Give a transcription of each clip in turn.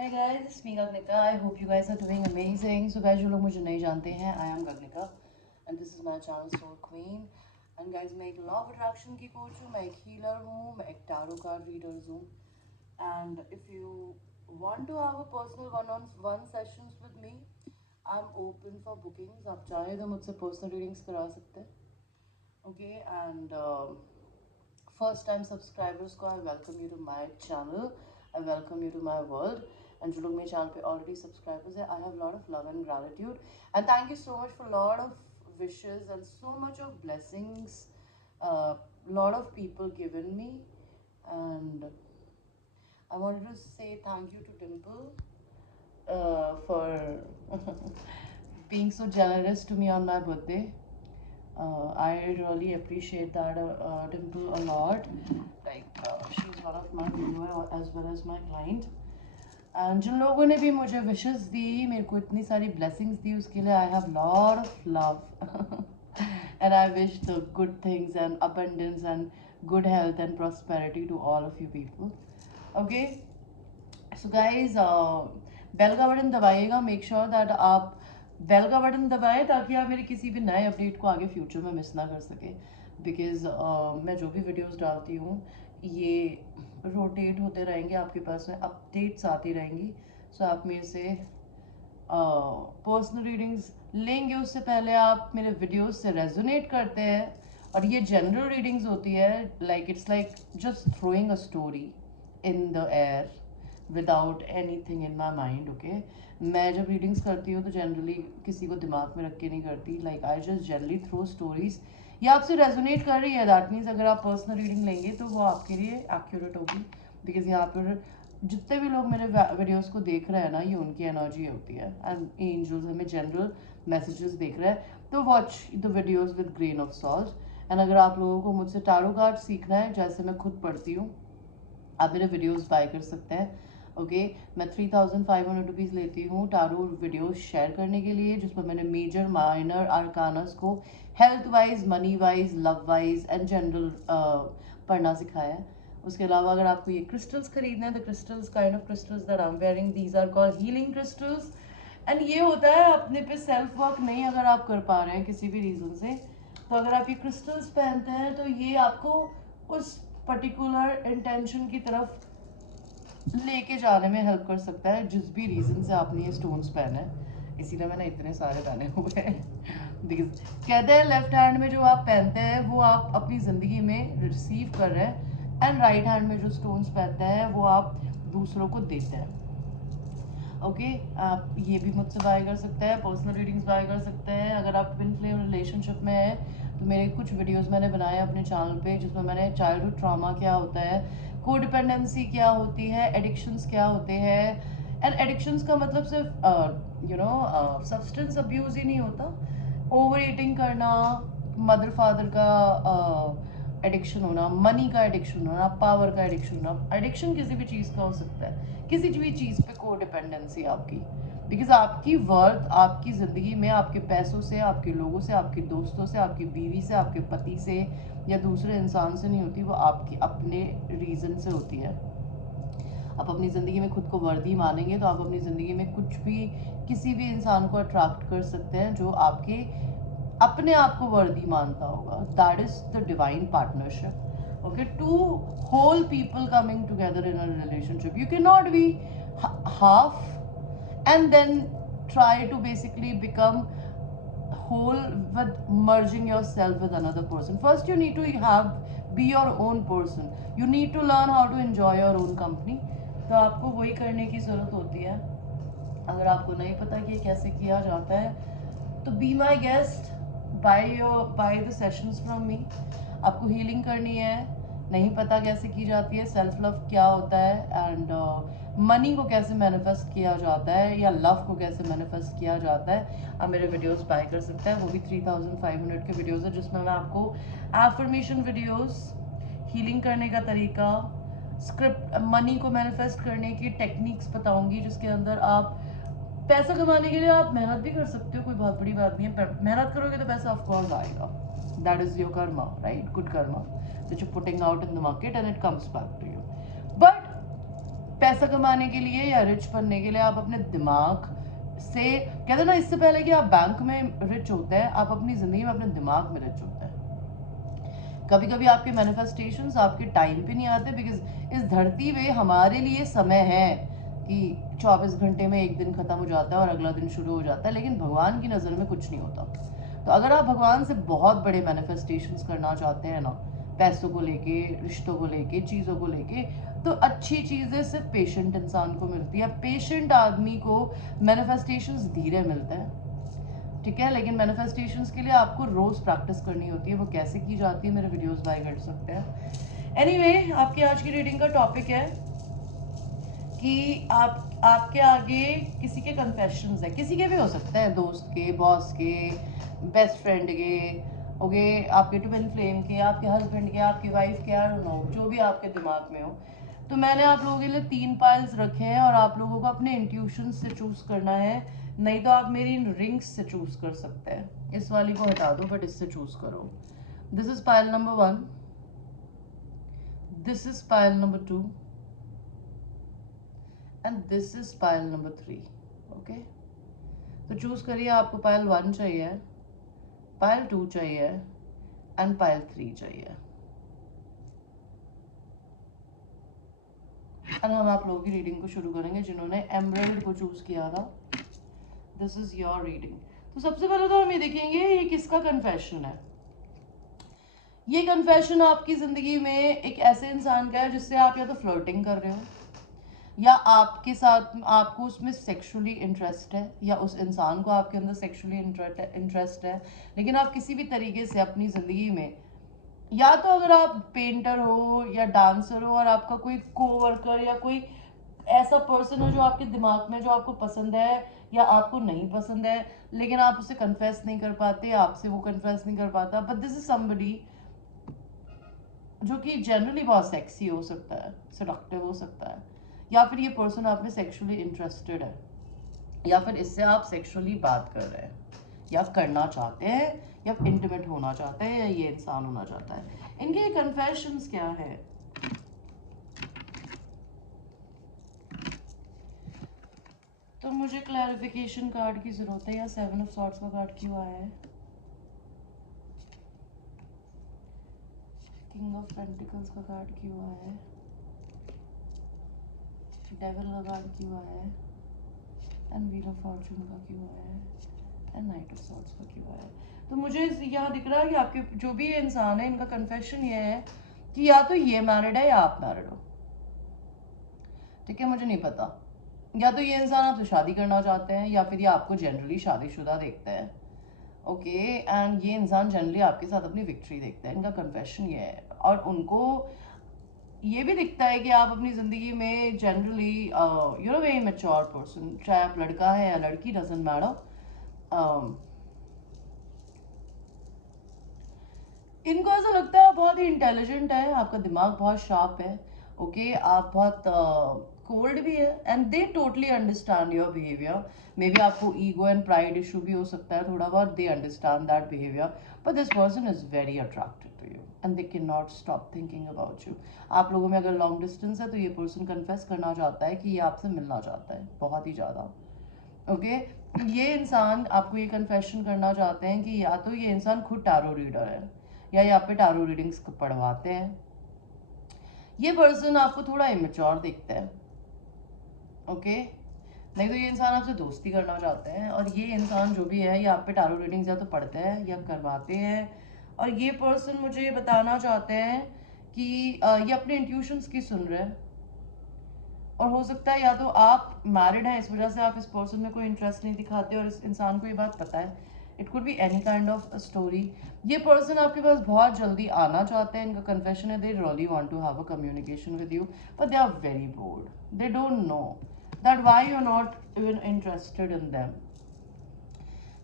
Hi guys, it's me Gagnika. I hope you guys are doing amazing. So guys, जो लोग मुझे नहीं जानते हैं, I am Gagnika and this is my channel Soul Queen. And guys, मैं एक law of attraction की coach हूँ, मैं एक healer हूँ, मैं एक tarot card readers हूँ. And if you want to have a personal one-on-one sessions with me, I'm open for bookings. आप चाहे तो मुझसे personal readings करा सकते हैं. Okay, and first time subscribers को I welcome you to my channel. I welcome you to my world. And जो लोग मेरे channel पे already subscribers है, I have a lot of love and gratitude. And thank you so much for a lot of wishes and so much of blessings. Lot of people given me. And I wanted to say thank you to Dimple for being so generous to me on my birthday. I really appreciate that Dimple a lot. Like she's one of my viewer as well as my client. And जिन लोगों ने भी मुझे wishes दी, मेरे को इतनी सारी blessings दी, उसके लिए I have lot of love. And I wish the good things and abundance and good health and prosperity to all of you people. Okay. So guys, bell का बटन दबाइएगा. मेक श्योर दैट आप bell का button दबाएं ताकि आप मेरे किसी भी नए अपडेट को आगे फ्यूचर में मिस ना कर सके. बिकॉज मैं जो भी वीडियोस डालती हूँ ये रोटेट होते रहेंगे, आपके पास में अपडेट्स आती रहेंगी. सो आप मेरे से पर्सनल रीडिंग्स लेंगे उससे पहले आप मेरे वीडियोस से रेजोनेट करते हैं. और ये जनरल रीडिंग्स होती है, like it's like just throwing a story in the air without any thing in my mind. Okay, मैं जब रीडिंग्स करती हूँ तो जनरली किसी को दिमाग में रख के नहीं करती. Like I just generally throw stories. ये आपसे रेजोनेट कर रही है, दैट मीन्स अगर आप पर्सनल रीडिंग लेंगे तो वो आपके लिए एक्यूरेट होगी. बिकॉज यहाँ पर जितने भी लोग मेरे वीडियोस को देख रहे हैं ना, ये उनकी एनर्जी होती है. एंड एंजल्स हमें जनरल मैसेजेस देख रहे हैं, तो watch the videos with grain of salt. And अगर आप लोगों को मुझसे टैरो कार्ड सीखना है, जैसे मैं खुद पढ़ती हूँ, आप मेरे वीडियोस बाय कर सकते हैं. ओके, मैं 3500 रुपीज़ लेती हूँ टैरो वीडियोस शेयर करने के लिए, जिसमें मैंने मेजर माइनर आर्कानास को health wise, money wise, love wise and general पढ़ना सिखाया है. उसके अलावा अगर आपको ये क्रिस्टल्स खरीदना है, the crystals, kind of crystals that I am wearing, these are called healing crystals. And ये होता है अपने पे सेल्फ वर्क नहीं अगर आप कर पा रहे हैं किसी भी रीज़न से, तो अगर आप ये क्रिस्टल्स पहनते हैं तो ये आपको उस पर्टिकुलर इंटेंशन की तरफ लेके जाने में हेल्प कर सकता है, जिस भी रीज़न से आपने ये स्टोन्स पहने हैं. इसीलिए मैंने इतने सारे पहने हुए हैं. बिकॉज कहते हैं लेफ्ट हैंड में जो आप पहनते हैं वो आप अपनी ज़िंदगी में रिसीव कर रहे हैं, एंड राइट हैंड में जो स्टोन्स पहनते हैं वो आप दूसरों को देते हैं. ओके, आप ये भी मुझसे बाय कर सकते हैं, पर्सनल रीडिंग्स बाय कर सकते हैं. अगर आप ट्विन फ्लेम रिलेशनशिप में हैं तो मेरे कुछ वीडियोस मैंने बनाए अपने चैनल पे, जिसमें मैंने चाइल्डहुड ट्रॉमा क्या होता है, कोडिपेंडेंसी क्या होती है, एडिक्शंस क्या होते हैं. एंड एडिक्शंस का मतलब सिर्फ सब्सटेंस अब्यूज़ ही नहीं होता. ओवर ईटिंग करना, मदर फादर का एडिक्शन होना, मनी का एडिक्शन होना, पावर का एडिक्शन होना. एडिक्शन किसी भी चीज़ का हो सकता है, किसी भी चीज़ पे को डिपेंडेंसी आपकी. बिकॉज आपकी वर्थ आपकी ज़िंदगी में आपके पैसों से, आपके लोगों से, आपके दोस्तों से, आपकी बीवी से, आपके पति से या दूसरे इंसान से नहीं होती, वो आपकी अपने रीज़न से होती है. आप अपनी ज़िंदगी में खुद को वर्दी मानेंगे तो आप अपनी ज़िंदगी में कुछ भी, किसी भी इंसान को अट्रैक्ट कर सकते हैं जो आपके अपने आप को वर्दी मानता होगा. That is the divine partnership. Okay, two whole people coming together in a relationship. You cannot be half and then try to basically become whole with merging yourself with another person. First you need to be your own person. You need to learn how to enjoy your own company. तो आपको वही करने की ज़रूरत होती है. अगर आपको नहीं पता कि कैसे किया जाता है तो be my guest, by the sessions from me. आपको हीलिंग करनी है, नहीं पता कैसे की जाती है, सेल्फ लव क्या होता है, एंड मनी को कैसे मैनिफेस्ट किया जाता है या लव को कैसे मैनिफेस्ट किया जाता है, आप मेरे वीडियोस बाय कर सकते हैं. वो भी 3500 के वीडियोस है, जिसमें मैं आपको एफर्मेशन वीडियोस, हीलिंग करने का तरीका, स्क्रिप्ट, मनी को मैनिफेस्ट करने की टेक्निक्स बताऊंगी, जिसके अंदर आप पैसा कमाने के लिए आप मेहनत भी कर सकते हो. कोई बहुत बड़ी बात नहीं है, मेहनत करोगे तो पैसा ऑफकोर्स आएगा. That is your Karma, right? Good Karma that you're putting out in the market and it comes back to you. But पैसा कमाने के लिए या रिच बनने के लिए आप अपने दिमाग से, कहते हैं ना, इससे पहले कि आप बैंक में रिच होते हैं, आप अपनी ज़िंदगी में अपने दिमाग में रिच होते हैं। कभी कभी आपके मैनिफेस्टेशंस आपके टाइम पे नहीं आते, बिकॉज इस धरती पे हमारे लिए समय है कि 24 घंटे में एक दिन ख़त्म हो जाता है और अगला दिन शुरू हो जाता है, लेकिन भगवान की नज़र में कुछ नहीं होता। तो अगर आप भगवान से बहुत बड़े मैनिफेस्टेशंस करना चाहते हैं ना, पैसों को लेके, रिश्तों को लेके, चीज़ों को लेके, तो अच्छी चीज़ें सिर्फ पेशेंट इंसान को मिलती है। पेशेंट आदमी को मैनिफेस्टेशंस धीरे मिलते हैं, ठीक है, लेकिन मैनिफेस्टेशंस के लिए आपको रोज़ प्रैक्टिस करनी होती है। वो कैसे की जाती है, मेरे वीडियोस बाय कर सकते हैं। एनीवे, आपकी आज की रीडिंग का टॉपिक है कि आपके आगे किसी के कन्फेशंस है, किसी के भी हो सकते हैं, दोस्त के, बॉस के, बेस्ट फ्रेंड के, ओके, आपके ट्विन फ्लेम के, आपके हस्बैंड के, आपकी वाइफ के, आई डोंट नो, जो भी आपके दिमाग में हो। तो मैंने आप लोगों के लिए 3 पाइल्स रखे हैं और आप लोगों को अपने इंट्यूशन से चूज करना है, नहीं तो आप मेरी इन रिंग्स से चूज कर सकते हैं। इस वाली को हटा दो, बट इससे चूज करो। This is pile number 1, this is pile number 2 and this is pile number 3। Okay, तो चूज करिए, आपको पाइल 1 चाहिए, पाइल 2 चाहिए एंड पाइल 3 चाहिए। एंड हम आप लोगों की रीडिंग को शुरू करेंगे जिन्होंने एमराल्ड को चूज किया था। This is your reading. तो सबसे पहले तो हम ये देखेंगे ये किसका कन्फेशन है। ये कन्फेशन आपकी जिंदगी में एक ऐसे इंसान का है जिससे आप या तो फ्लर्टिंग कर रहे हो, या आपके साथ आपको उसमें सेक्सुअली इंटरेस्ट है, या उस इंसान को आपके अंदर सेक्सुअली इंटरेस्ट है, लेकिन आप किसी भी तरीके से अपनी ज़िंदगी में, या तो अगर आप पेंटर हो या डांसर हो और आपका कोई कोवर्कर या कोई ऐसा पर्सन हो जो आपके दिमाग में, जो आपको पसंद है या आपको नहीं पसंद है, लेकिन आप उसे कन्फेस नहीं कर पाते, आपसे वो कन्फेस नहीं कर पाता, बट दिस इज समबडी जो कि जनरली बहुत सेक्सी हो सकता है, सेडक्टिव हो सकता है, या फिर ये पर्सन आप में सेक्सुअली इंटरेस्टेड है, या फिर इससे आप सेक्सुअली बात कर रहे हैं या करना चाहते हैं या इंटीमेट होना चाहते हैं, या ये इंसान होना चाहता है। इनके कन्फेशंस क्या है? तो मुझे क्लैरिफिकेशन कार्ड की जरूरत है, या 7 ऑफ सॉर्ड्स का कार्ड क्यों आया है, किंग ऑफ पेंटिकल्स का कार्ड क्यों आया है, डेविल का कार्ड क्यों आया है, एंड व्हील ऑफ फॉर्चून का क्यों आया है, एंड नाइट ऑफ सॉर्ड्स का क्यों आया है। तो मुझे यहाँ दिख रहा है कि आपके जो भी ये इंसान है, इनका कन्फेशन ये है कि या तो ये मैरिड है या आप मैरिड हो, ठीक है, मुझे नहीं पता। या तो ये इंसान आपसे शादी करना चाहते हैं, या फिर ये आपको जनरली शादीशुदा देखते हैं, ओके, एंड ये इंसान जनरली आपके साथ अपनी विक्ट्री देखते हैं। इनका कन्फेशन ये है, और उनको ये भी दिखता है कि आप अपनी ज़िंदगी में generally you know very mature person, चाहे आप लड़का है या लड़की, डजंट मैटर। इनको ऐसा लगता है आप बहुत ही इंटेलिजेंट है, आपका दिमाग बहुत शार्प है, ओके, आप बहुत कोल्ड भी है, and they totally understand your behaviour. Maybe आपको ईगो एंड प्राइड इशू भी हो सकता है थोड़ा बहुत, they understand that behaviour, but this person is very attracted to you and they can not stop thinking about you. आप लोगों में अगर लॉन्ग डिस्टेंस है तो ये पर्सन कन्फेस करना चाहता है कि ये आपसे मिलना चाहता है बहुत ही ज़्यादा, ओके। ये इंसान आपको ये कन्फेशन करना चाहते हैं कि या तो ये इंसान खुद टैरो रीडर है, या यहाँ पे टैरो रीडिंग्स पढ़वाते हैं। ये पर्सन आपको थोड़ा इमेच्योर दिखता है, ओके, नहीं तो ये इंसान आपसे दोस्ती करना चाहते हैं, और ये इंसान जो भी है ये आप पे टैरो रीडिंग्स या तो पढ़ते हैं या करवाते हैं। और ये पर्सन मुझे ये बताना चाहते हैं कि ये अपने इंट्यूशंस की सुन रहे हैं, और हो सकता है या तो आप मैरिड हैं, इस वजह से आप इस पर्सन में कोई इंटरेस्ट नहीं दिखाते और इस इंसान को ये बात पता है। It could be any kind of story. ये पर्सन आपके पास बहुत जल्दी आना चाहते हैं, इनका कन्फेशन है, they really want to have a communication with you, but they are very bored, they don't know that why you are not even interested in them.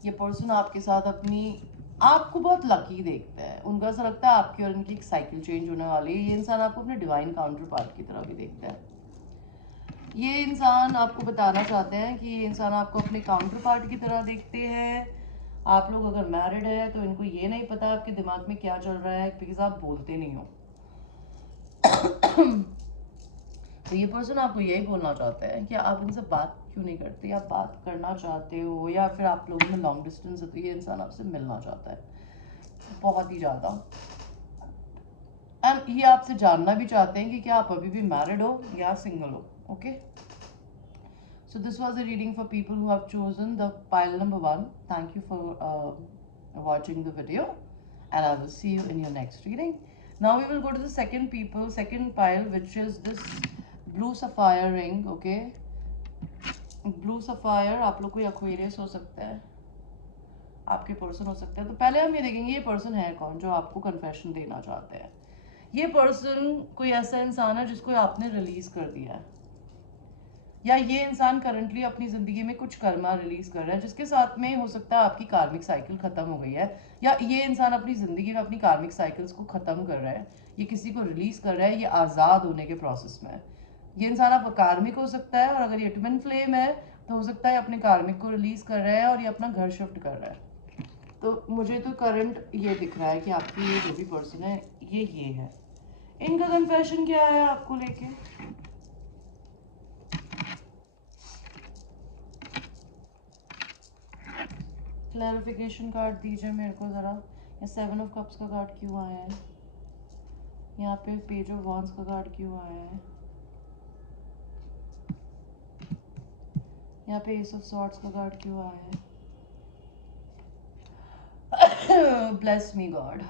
ये पर्सन आपके साथ अपनी, आपको बहुत लकी देखते हैं, उनको ऐसा लगता है आपकी और इनकी एक साइकिल चेंज होने वाली है। ये इंसान आपको अपने डिवाइन काउंटर पार्ट की तरह भी देखता है। ये इंसान आपको बताना चाहते हैं कि ये इंसान आपको अपने काउंटर पार्ट की तरह देखते हैं। आप लोग अगर मैरिड है तो इनको ये नहीं पता आपके दिमाग में क्या चल रहा है, बिकॉज आप बोलते नहीं हो। तो ये पर्सन आपको यही बोलना चाहता है कि आप इनसे बात क्यों नहीं करते, या बात करना चाहते हो, या फिर आप लोगों में लॉन्ग डिस्टेंस है तो ये इंसान आपसे मिलना चाहता है बहुत ही ज़्यादा। एंड ये आपसे जानना भी चाहते हैं कि क्या आप अभी भी मैरिड हो या सिंगल हो। Okay, so this was the reading for people who have chosen the pile number 1. Thank you for watching the video, and I will see you in your next reading. Now we will go to the second pile, which is this blue sapphire ring. Okay, blue sapphire, आप लोग कोई Aquarius हो सकता है, आपके person हो सकते हैं। तो पहले हम ये देखेंगे ये पर्सन है कौन जो आपको कन्फेशन देना चाहते हैं। ये पर्सन कोई ऐसा इंसान है जिसको आपने रिलीज कर दिया है, या ये इंसान करंटली अपनी जिंदगी में कुछ कर्मा रिलीज कर रहा है जिसके साथ में हो सकता है आपकी कार्मिक साइकिल खत्म हो गई है, या ये इंसान अपनी जिंदगी में अपनी कार्मिक साइकिल्स को खत्म कर रहा है, ये किसी को रिलीज कर रहा है, ये आजाद होने के प्रोसेस में है। ये इंसान आपका कार्मिक हो सकता है, और अगर ये ट्विन फ्लेम है तो हो सकता है अपने कार्मिक को रिलीज कर रहा है और ये अपना घर शिफ्ट कर रहा है। तो मुझे तो करंट ये दिख रहा है कि आपकी ये जो भी पर्सन है ये है। इनका कन्फेशन क्या है आपको लेके? क्लैरिफिकेशन कार्ड दीजिए मेरे को ज़रा। ये 7 ऑफ कप्स का कार्ड क्यों आया है? यहाँ पे पेज ऑफ वॉन्ड्स का कार्ड क्यों आया है? यहाँ पे एस ऑफ सॉर्ड्स का कार्ड क्यों आया है? Bless me God.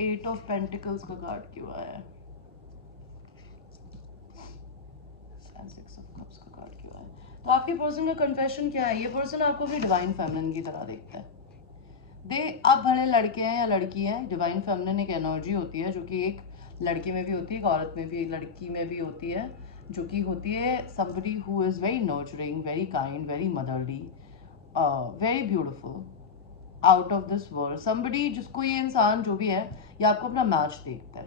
8 of pentacles का कार्ड क्यों आया है? 6 ऑफ कप्स का कार्ड क्यों आया है? तो आपके पर्सन का कन्फेशन क्या है? ये पर्सन आपको अपनी डिवाइन फेमिनिन की तरह देखता है। आप भले लड़के हैं या लड़की हैं, डिवाइन फेमिनिन एक एनर्जी होती है जो कि एक लड़के में भी होती है, एक औरत में भी, एक लड़की में भी होती है, जो कि होती है somebody who is very nurturing, very kind, very motherly, very beautiful, out of this world, somebody जिसको ये इंसान जो भी है ये आपको अपना मैच देखता है।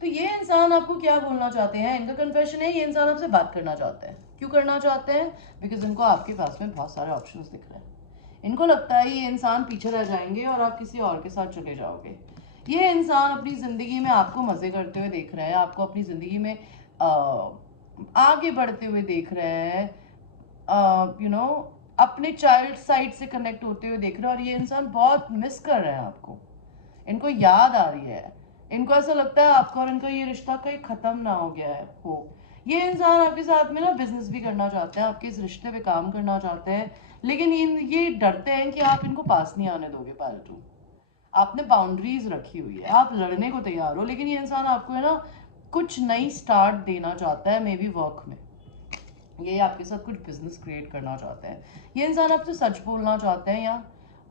तो ये इंसान आपको क्या बोलना चाहते हैं? इनका कन्फेशन है ये इंसान आपसे बात करना चाहता है। क्यों करना चाहते हैं? बिकॉज इनको आपके पास में बहुत सारे ऑप्शंस दिख रहे हैं। इनको लगता है ये इंसान पीछे रह जाएंगे और आप किसी और के साथ चले जाओगे। ये इंसान अपनी ज़िंदगी में आपको मज़े करते हुए देख रहे हैं, आपको अपनी ज़िंदगी में आगे बढ़ते हुए देख रहे हैं, यू नो अपने चाइल्ड साइड से कनेक्ट होते हुए देख रहे हैं, और ये इंसान बहुत मिस कर रहे हैं आपको। इनको याद आ रही है, इनको ऐसा लगता है आपका और इनका ये रिश्ता कहीं ख़त्म ना हो गया है हो। ये इंसान आपके साथ में ना बिजनेस भी करना चाहते हैं, आपके इस रिश्ते पे काम करना चाहते हैं, लेकिन ये डरते हैं कि आप इनको पास नहीं आने दोगे पालतू। आपने बाउंड्रीज रखी हुई है, आप लड़ने को तैयार हो, लेकिन ये इंसान आपको है ना कुछ नई स्टार्ट देना चाहता है, मे बी वर्क में, ये आपके साथ कुछ बिजनेस क्रिएट करना चाहते हैं। ये इंसान आपसे सच बोलना चाहते हैं, या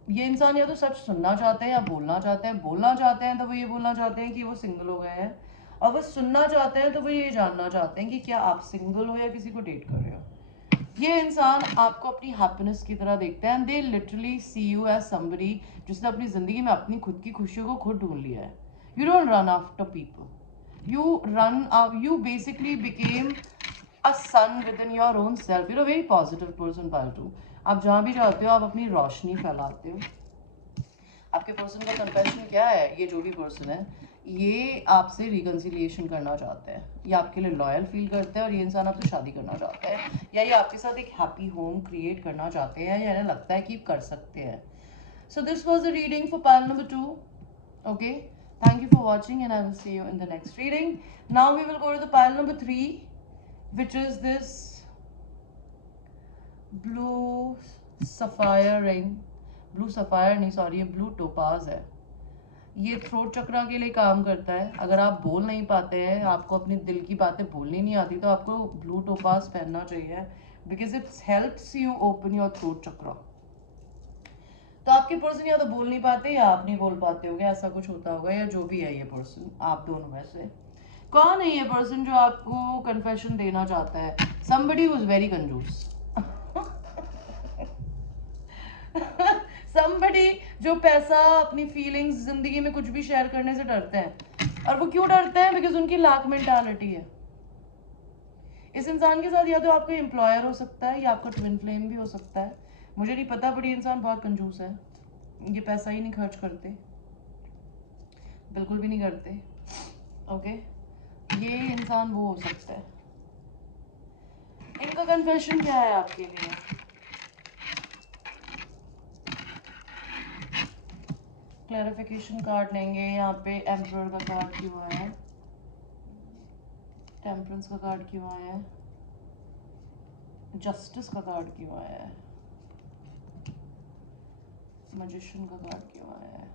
ये इंसान या तो सच सुनना चाहते हैं या बोलना चाहते हैं। बोलना चाहते हैं तो वो ये बोलना चाहते हैं कि वो सिंगल हो गए हैं, और वो सुनना चाहते हैं तो वो ये जानना चाहते हैं कि क्या आप सिंगल हो या किसी को डेट कर रहे हो। ये इंसान आपको अपनी हैप्पीनेस की तरह देखते हैं, and they literally see you as somebody जिसने अपनी जिंदगी में अपनी खुद की खुशियों को खुद ढूंढ लिया है। You don't run after people, you basically became a sun within your own self. You're a very positive person, Paltu. आप जहाँ भी जाते हो आप अपनी रोशनी फैलाते हो। आपके पर्सन का कन्फेशन क्या है? ये जो भी पर्सन है ये आपसे रिकन्सिलिएशन करना चाहते हैं, ये आपके लिए लॉयल फील करते हैं, और ये इंसान आपसे शादी करना चाहता है, या ये आपके साथ एक हैप्पी होम क्रिएट करना चाहते हैं, या इन्हें लगता है कि कर सकते हैं। So this was the reading for pile number 2. Okay, thank you for watching, and I will see you in the next reading. Now we will go to the pile number 3, which is this blue sapphire ring. Blue sapphire नहीं, sorry, ये blue topaz है। ये throat चक्रा के लिए काम करता है। अगर आप बोल नहीं पाते हैं, आपको अपने दिल की बातें बोलनी नहीं आती, तो आपको ब्लू टोपाज पहनना चाहिए, because it's helps you open your throat chakra. तो आपके पर्सन या तो बोल नहीं पाते या आप नहीं बोल पाते होगे, ऐसा कुछ होता होगा, या जो भी है ये पर्सन, आप दोनों में से कौन है ये पर्सन जो आपको कन्फेशन देना चाहता है? somebody who is very कंजूस। somebody जो पैसा, अपनी फीलिंग्स, जिंदगी में कुछ भी शेयर करने से डरते हैं। और वो क्यों डरते हैं? बिकॉज उनकी लाख मेंटालिटी है। इस इंसान के साथ या तो आपका एम्प्लॉयर हो सकता है या आपका ट्विन फ्लेम भी हो सकता है, मुझे नहीं पता, बट ये इंसान बहुत कंजूस है। ये पैसा ही नहीं खर्च करते, बिल्कुल भी नहीं करते। ओके, ये इंसान वो हो सकता है। इनका कन्फेशन क्या है आपके लिए? क्लैरिफिकेशन कार्ड लेंगे। यहाँ पे एम्परर का कार्ड क्यों आया है? टेम्परेंस का कार्ड क्यों आया है? जस्टिस का कार्ड क्यों आया है? मैजिशियन का कार्ड क्यों आया है?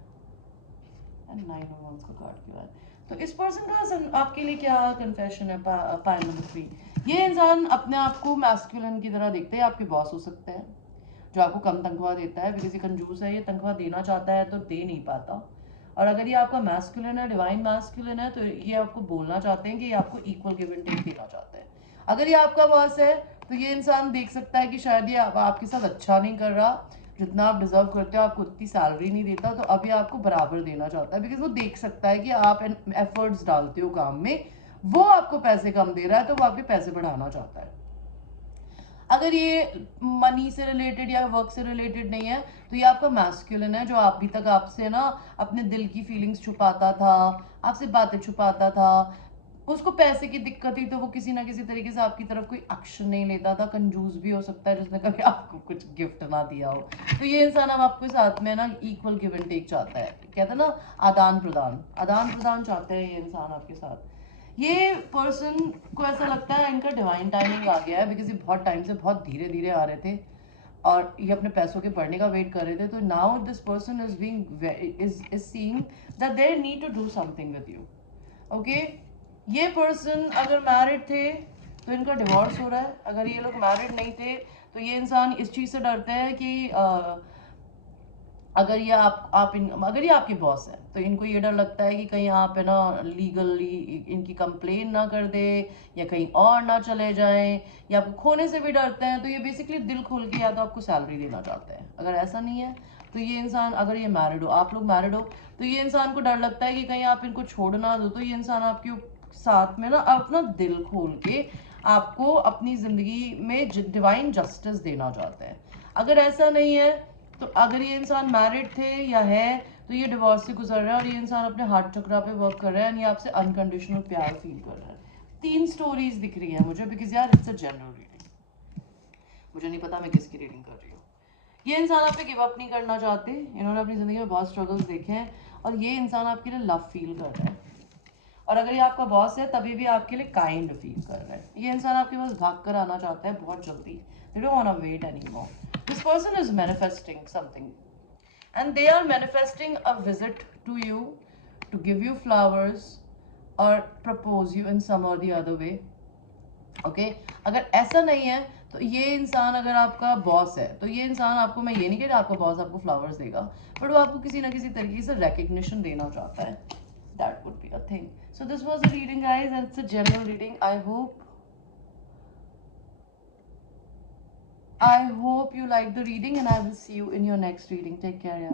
एंड 9 ऑफ वांड्स का कार्ड क्यों आया है? तो इस पर्सन का आपके लिए क्या कन्फेशन है? पाइल नंबर 3, ये इंसान अपने आप को मैस्कुलिन की तरह देखते हैं। आपके बॉस हो सकते हैं जो आपको कम तनख्वाह देता है, बिकॉज ये कंजूस है, ये तनख्वाह देना चाहता है तो दे नहीं पाता। और अगर ये आपका मैस्कुलिन है, डिवाइन मैस्कुलिन है, तो ये आपको बोलना चाहते हैं कि ये आपको इक्वल गिव एंड टेक देना चाहते हैं। अगर ये आपका बॉस है तो ये इंसान देख सकता है कि शायद ये आपके साथ अच्छा नहीं कर रहा, जितना आप डिजर्व करते हो आपको उतनी सैलरी नहीं देता, तो अभी आपको बराबर देना चाहता है, बिकॉज वो देख सकता है कि आप एफर्ट्स डालते हो काम में, वो आपको पैसे कम दे रहा है तो वो आपके पैसे बढ़ाना चाहता है। अगर ये मनी से रिलेटेड या वर्क से रिलेटेड नहीं है तो ये आपका मैस्कुलिन है, जो अभी तक आपसे ना अपने दिल की फीलिंग्स छुपाता था, आपसे बातें छुपाता था। उसको पैसे की दिक्कत थी तो वो किसी ना किसी तरीके से आपकी तरफ कोई एक्शन नहीं लेता था। कंजूस भी हो सकता है जिसने कभी आपको कुछ गिफ्ट ना दिया हो। तो ये इंसान अब आपके साथ में ना इक्वल गिव एंड टेक चाहता है, कहते हैं ना आदान प्रदान, आदान प्रदान चाहते हैं ये इंसान आपके साथ। ये पर्सन को ऐसा लगता है इनका डिवाइन टाइमिंग आ गया है, बिकॉज ये बहुत टाइम से बहुत धीरे धीरे आ रहे थे और ये अपने पैसों के बढ़ने का वेट कर रहे थे। तो now this person is being is seeing that they need to do something with you. Okay, ये पर्सन अगर मैरिड थे तो इनका डिवोर्स हो रहा है। अगर ये लोग मैरिड नहीं थे तो ये इंसान इस चीज़ से डरते हैं कि अगर ये अगर ये आपके बॉस है तो इनको ये डर लगता है कि कहीं आप है ना लीगली इनकी कंप्लेन ना कर दे या कहीं और ना चले जाएं, या आपको खोने से भी डरते हैं। तो ये बेसिकली दिल खोल के या तो आपको सैलरी देना चाहते हैं। अगर ऐसा नहीं है तो ये इंसान, अगर ये मैरिड हो, आप लोग मैरिड हो, तो ये इंसान को डर लगता है कि कहीं आप इनको छोड़ ना दो, तो ये इंसान आपके साथ में ना अपना दिल खोल के आपको अपनी जिंदगी में डिवाइन जस्टिस देना चाहते हैं। अगर ऐसा नहीं है तो अगर ये इंसान मैरिड थे या है तो ये डिवोर्स से गुजर रहा है और ये इंसान अपने हार्ट चक्रा पे वर्क कर रहा है, ये आपसे अनकंडीशनल प्यार फील कर रहा है। 3 स्टोरीज दिख रही है मुझे, बिकॉज यार इट्स अ जनरल रीडिंग, मुझे नहीं पता मैं किसकी रीडिंग कर रही हूँ। ये इंसान आप पे गिव अप नहीं करना चाहते, इन्होंने अपनी ज़िंदगी में बहुत स्ट्रगल्स देखे हैं और ये इंसान आपके लिए लव फील कर रहा है। और अगर ये आपका बॉस है तभी भी आपके लिए काइंड फील कर रहा है। ये इंसान आपके पास भाग कर आना चाहता है बहुत जल्दी। They don't want to wait anymore. This person is manifesting something and they are manifesting a visit to you to give you flowers or propose you in some or the other way. Okay, अगर ऐसा नहीं है तो ये इंसान अगर आपका boss है तो ये इंसान आपको, मैं ये नहीं कह रही आपका बॉस आपको फ्लावर्स देगा, बट वो आपको किसी ना किसी तरीके से recognition देना चाहता है। That would be a thing. So this was a reading guys and it's a general reading. I hope you like the reading and I will see you in your next reading. Take care, yaar.